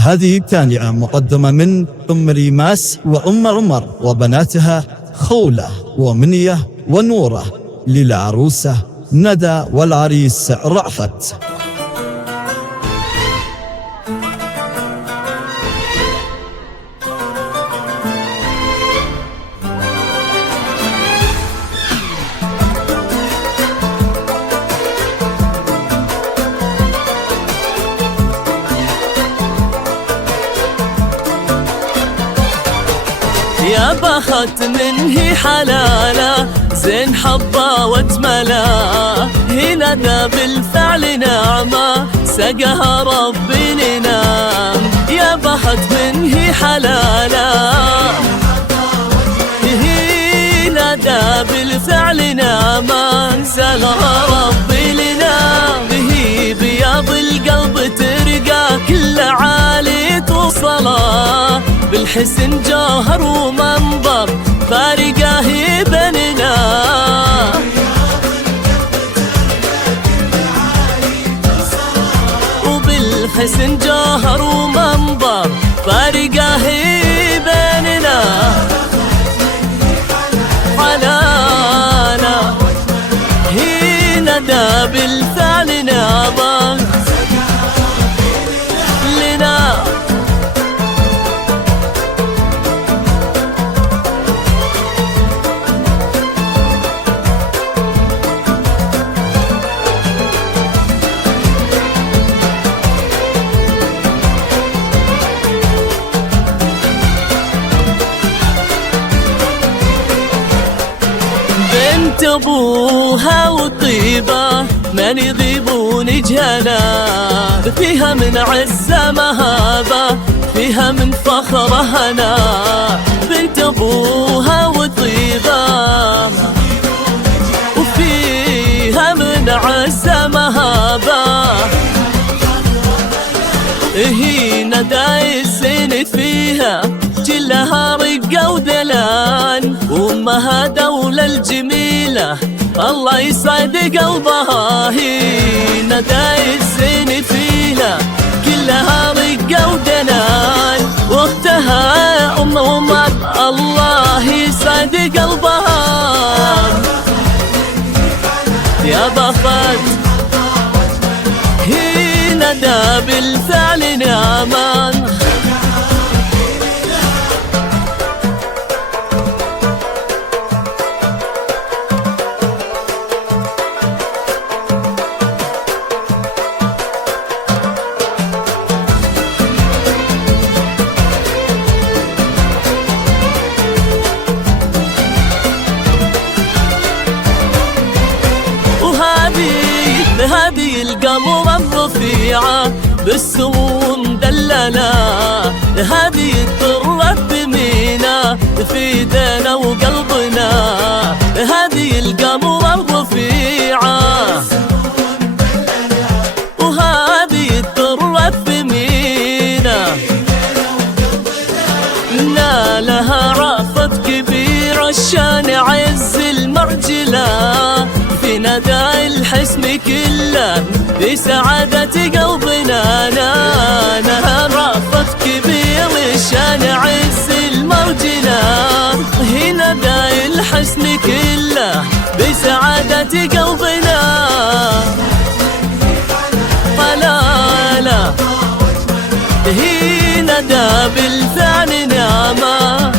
هذه التانية مقدمة من أم ريماس وأم عمر وبناتها خولة ومنية ونورة للعروسة ندى والعريس رأفت. يا بخت من هي حلالة زين حظة واتملا، هنا ذا بالفعل نعمة سقها ربي لنا. يا بخت من هي حلالة هنا ذا بالفعل نعمة سقها ربي لنا. به بياض القلب ترقى كل عالي توصله، بالحسن جوهر ومنظر فارقه بيننا. وبالحسن جوهر ومنظر فارقه بيننا. حلانا هنا ذا بالفعل نعمة لنا. بنت ابوها وطيبة من يغيبون جهلا، فيها من عزة مهابة فيها من فخر هنا. بنت ابوها وطيبة وفيها من عزة مهابة، هنا دايسين فيها كلها رقة ودلال. وامها دولة الجميلة الله يسعد قلبها، هنا دايسين فيها كلها رقة ودلال. واختها ام عمر الله يسعد قلبها. يا بخت هنا ذا بالفعل نعمة. هذه القمر الرفيعة بالسمو مدللة، هذه الطرة بمينا في دنا وقلبنا. هذه القمر الرفيعة وهذه الطرة بمينا، نالها رأفت كبير الشان عز المرجلة. في ندى الحسن كله بسعادة قلبنا، نالها رأفت كبير الشان عز المرجلة. هنا ندى الحسن كله بسعادة قلبنا. طلالة هنا ندى بالفعل نعمة